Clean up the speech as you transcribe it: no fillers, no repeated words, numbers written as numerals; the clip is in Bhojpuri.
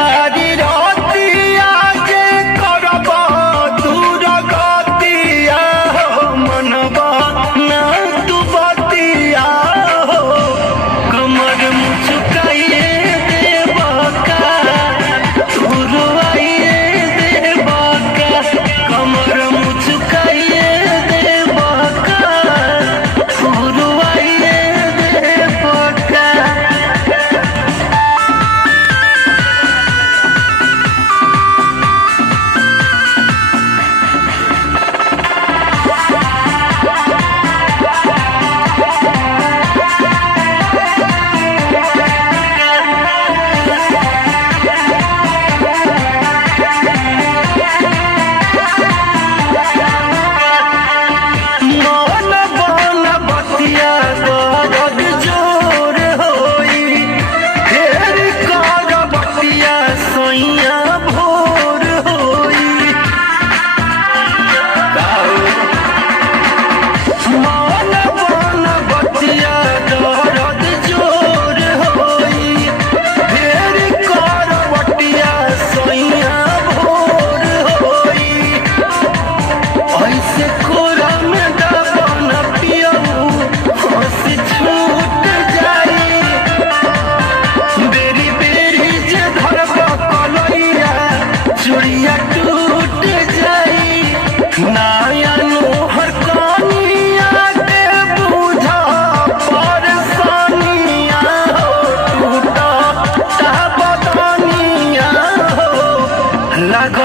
सारी रातिया जे करब दूर गतिया हो मनबा ना तू बतिया हो कमर मुचुकाइए देबा का तुरवाइए देबा का कमर मुचुकाइए देबा का तुरवाइए देबा का। मन बन बतिया दर्द जोर होई फेर कर बतिया सोइया भोर होई। मन बन बतिया दर्द जोर होई फेर कर बतिया सोइया भोर होई। ऐसे कोरा में दबन पियऊ हंस छूट जाई बेरी बेरी जे धरब कलैया चूड़िया टूट जाई। नाया नोहर कनिया के बुझा परेशानिया हो टूटा बदनिया हो लग